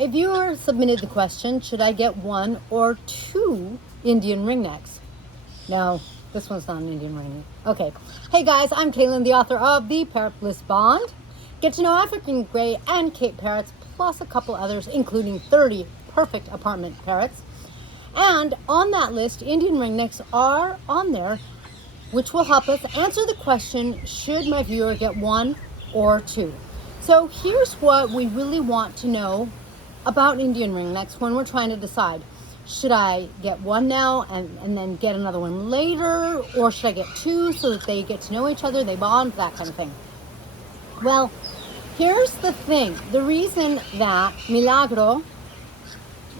A viewer submitted the question, should I get 1 or 2 Indian ringnecks? No, this one's not an Indian ringneck. Okay. Hey guys, I'm Kaylin, the author of the Parrot Bliss Bond. Get to know African Grey and Cape Parrots, plus a couple others, including 30 perfect apartment parrots. And on that list, Indian ringnecks are on there, which will help us answer the question, should my viewer get 1 or 2? So here's what we really want to know about Indian ringnecks when we're trying to decide. Should I get 1 now and then get another one later? Or should I get 2 so that they get to know each other, they bond, that kind of thing? Well, here's the thing. The reason that Milagro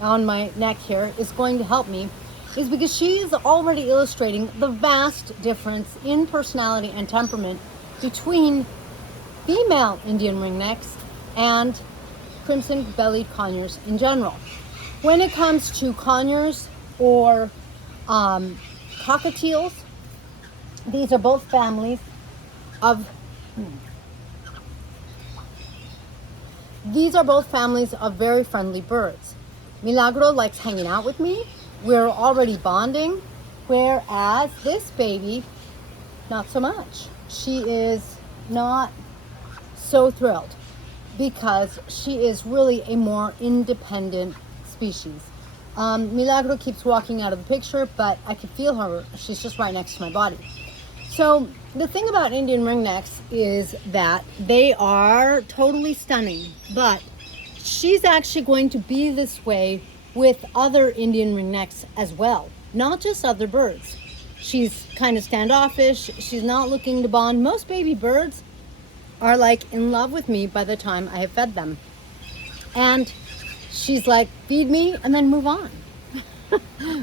on my neck here is going to help me is because she's already illustrating the vast difference in personality and temperament between female Indian ringnecks and crimson-bellied conures in general. When it comes to conures or cockatiels, these are both families of very friendly birds. Milagro likes hanging out with me. We're already bonding, whereas this baby, not so much. She is not so thrilled because she is really a more independent species. Milagro keeps walking out of the picture, but I can feel her. She's just right next to my body. So the thing about Indian ringnecks is that they are totally stunning, but she's actually going to be this way with other Indian ringnecks as well, not just other birds. She's kind of standoffish. She's not looking to bond. Most baby birds are like in love with me by the time I have fed them. And she's like, feed me and then move on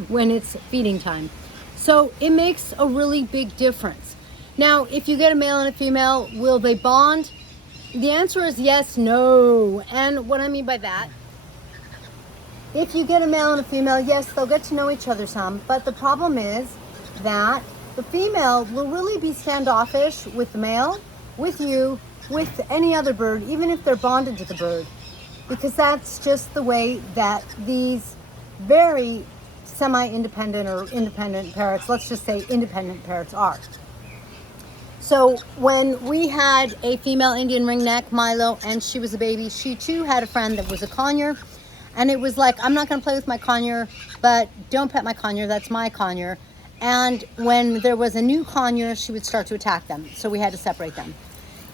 when it's feeding time. So it makes a really big difference. Now, if you get a male and a female, will they bond? The answer is yes, no. And what I mean by that, if you get a male and a female, yes, they'll get to know each other some. But the problem is that the female will really be standoffish with the male, with you, with any other bird, even if they're bonded to the bird. Because that's just the way that these very semi-independent or independent parrots, let's just say independent parrots, are. So when we had a female Indian ringneck, Milo, and she was a baby, she too had a friend that was a conure. And it was like, I'm not going to play with my conure, but don't pet my conure, that's my conure. And when there was a new conure, she would start to attack them. So we had to separate them.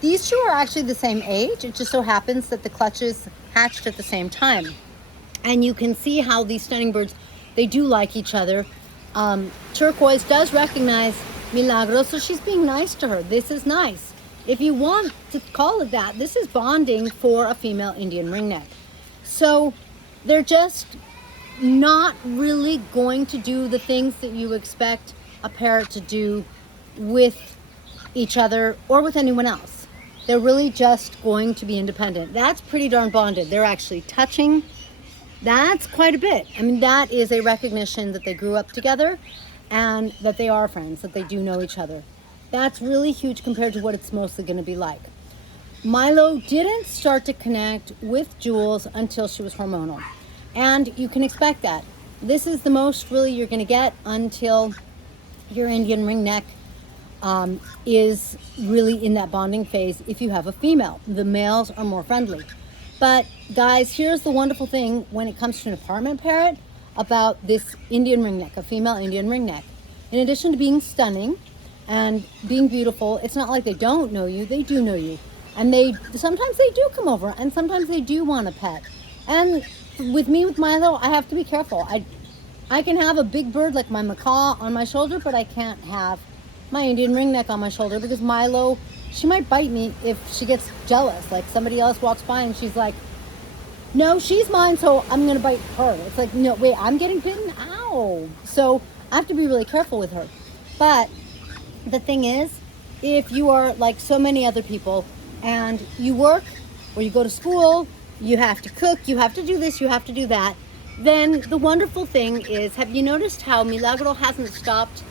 These two are actually the same age. It just so happens that the clutches hatched at the same time. And you can see how these stunning birds, they do like each other. Turquoise does recognize Milagro, so she's being nice to her. This is nice. If you want to call it that, this is bonding for a female Indian ringneck. So they're just not really going to do the things that you expect a parrot to do with each other or with anyone else. They're really just going to be independent. That's pretty darn bonded. They're actually touching. That's quite a bit. I mean, that is a recognition that they grew up together and that they are friends, that they do know each other. That's really huge compared to what it's mostly going to be like. Milo didn't start to connect with Jules until she was hormonal. And you can expect that. This is the most really you're going to get until your Indian ringneck is really in that bonding phase if you have a female. The males are more friendly. But guys, here's the wonderful thing when it comes to an apartment parrot about this Indian ringneck, a female Indian ringneck. In addition to being stunning and being beautiful, it's not like they don't know you, they do know you. And sometimes they do come over and sometimes they do want a pet. And with me, with Milo, I have to be careful. I can have a big bird like my macaw on my shoulder, but I can't have my Indian ringneck on my shoulder because Milo, she might bite me if she gets jealous. Like somebody else walks by and she's like, no, she's mine, so I'm gonna bite her. It's like, no, wait, I'm getting bitten, ow. So I have to be really careful with her. But the thing is, if you are like so many other people and you work or you go to school, you have to cook, you have to do this, you have to do that, then the wonderful thing is, have you noticed how Milagro hasn't stopped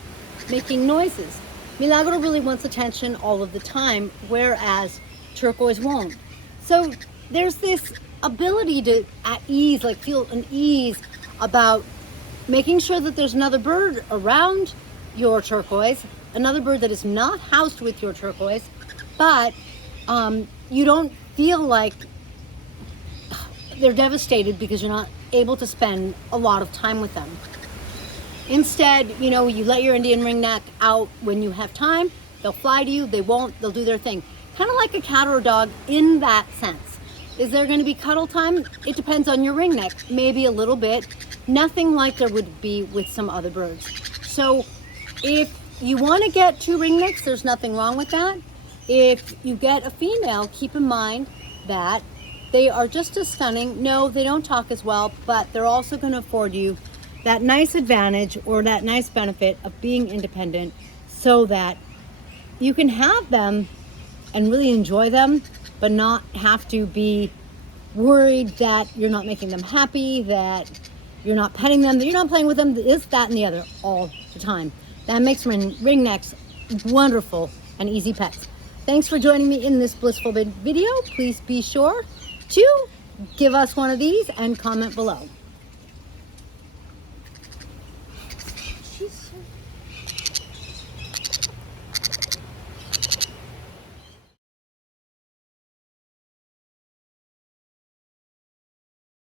making noises? Milagro really wants attention all of the time, whereas Turquoise won't. So there's this ability to at ease, like feel an ease about making sure that there's another bird around your turquoise, another bird that is not housed with your turquoise, but you don't feel like they're devastated because you're not able to spend a lot of time with them. Instead, you know, you let your Indian ringneck out when you have time. They'll fly to you, they won't, they'll do their thing. Kind of like a cat or a dog in that sense. Is there going to be cuddle time? It depends on your ringneck, maybe a little bit. Nothing like there would be with some other birds. So if you want to get 2 ringnecks, there's nothing wrong with that. If you get a female, keep in mind that they are just as stunning. No, they don't talk as well, but they're also going to afford you that nice advantage or that nice benefit of being independent so that you can have them and really enjoy them, but not have to be worried that you're not making them happy, that you're not petting them, that you're not playing with them, this, that, and the other all the time. That makes ringnecks wonderful and easy pets. Thanks for joining me in this blissful video. Please be sure to give us one of these and comment below.